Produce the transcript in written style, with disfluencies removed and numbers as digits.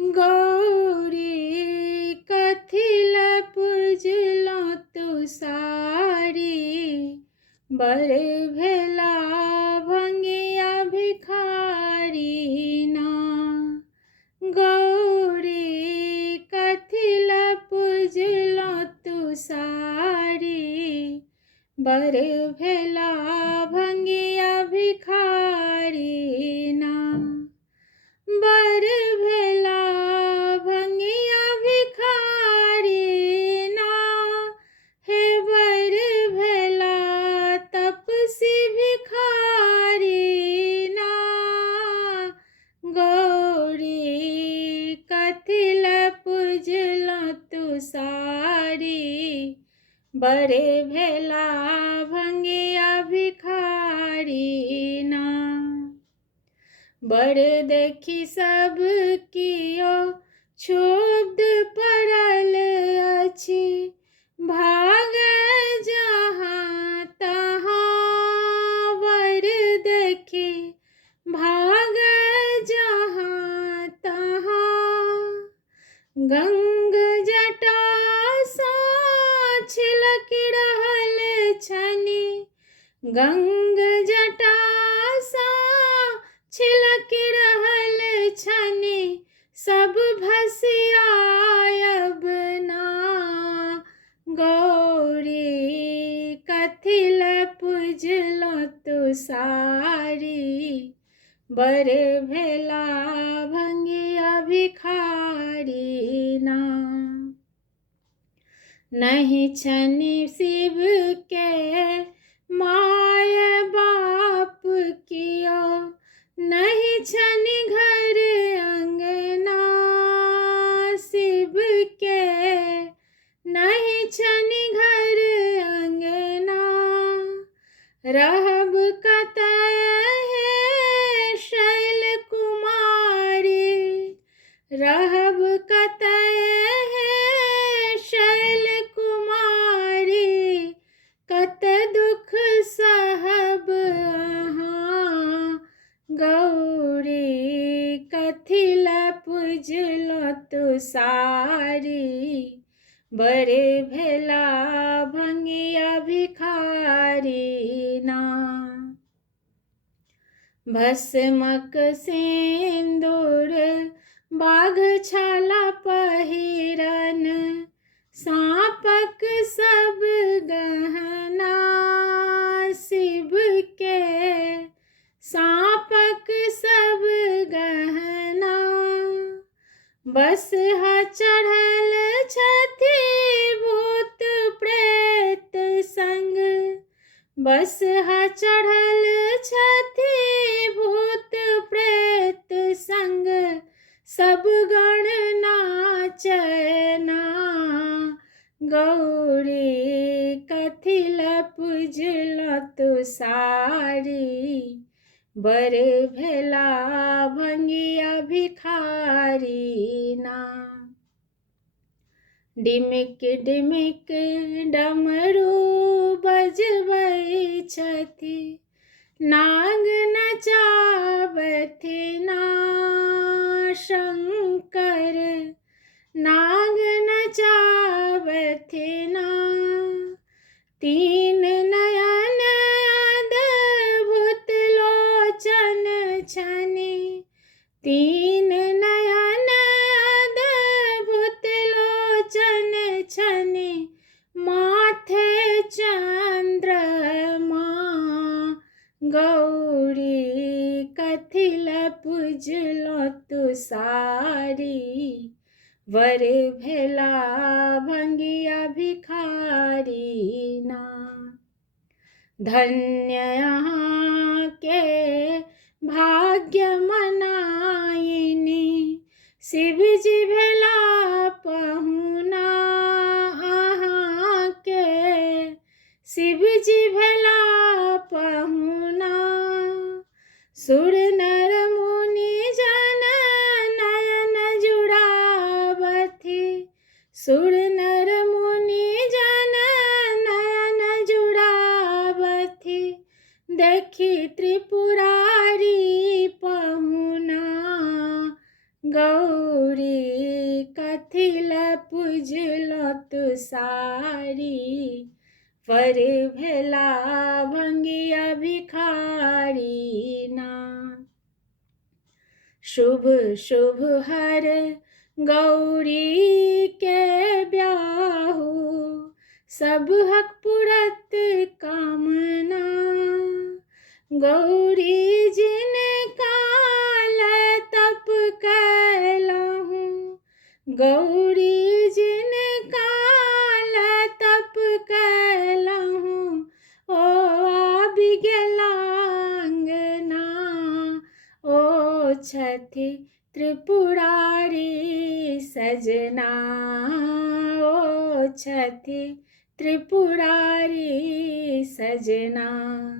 गौरी कथिल पूजलो तू सारी, बर भेला भंगिया भिखारी ना। गौरी कथिल पूजलो तू सारी, बर भेला भंगिया भिखारी ना। बर भेला भंगिया भिखारी ना, हे बर भेला तपसी भिखारी ना। गौरी कथिल पूजलो तू सारी, बरे भेला भंगिया भिखारी ना। बर देखी सब कियो क्षुब्ध पड़ल अछि, भाग जहाँ तहाँ वर देखी भाग जहाँ तहाँ। गंग जटा सा छिलक रहल छनि, गंग जटा सा छिलक रहल छनि, सब भसियायब ना। गौरी कथिल पूजलो तू सारी, बर भेला भंगिया भिखारी ना। नहीं छनि शिव के माय बाप कियो, नहीं छनि घर अंगना शिव के, नहीं छनि घर अंगना। रहब कतय हे शैल कुमारी, रहब कतय हे शैल कुमारी, कत दुख सहब अहाँ। गौरी कथिल पूजलो तू सारी, बरे भेला भंगिया भिखारी ना। भस्मक सिंदूर बाघ छाला पहिरन, सांपक सब गहना शिव के, सांपक सब गहना। बसहा चढ़ल छथि भूत प्रेत संग, बसहा चढ़ल छथि भूत प्रेत संग, सब गण नाचना। गौरी कथिल पूजलो तू सारी, बर भेला भंगिया भिखारी ना। डिमिक डिमिक डमरू बजबै छथि, नाग नचाबथि ना शंकर, नाग नचाबथि ना। तीन नयन अद्भुत लोचन छनि, तीन नयन अद्भुत लोचन छनि, माथे चंद्रमा। गौरी कथिल पूजलो तू सारी, वर भेला भंगिया भिखारी ना। धन्य यहाँ के भाग्य मनाइनी, शिव जी भेला पहुना अहाँ के, शिव जी भेला पहुना। सुर नर मुनि जन नयन जुड़ावथि, सुर नर मुनि जन नयन जुड़ावथि, देखी त्रिपुरारी पहुना। गौरी गौरी कथिल पूजलो तुसारी, पर भेला भंगिया भिखारी ना। शुभ शुभ हर गौरी के ब्याहु, सब हक पुरत कामना। गौरी जिन काल तप कैलहु, गौरी जिन काल तप कैलहु, ओ आबि गेला अंगना। ओ छथि त्रिपुरारी सजना, ओ छथि त्रिपुरारी सजना।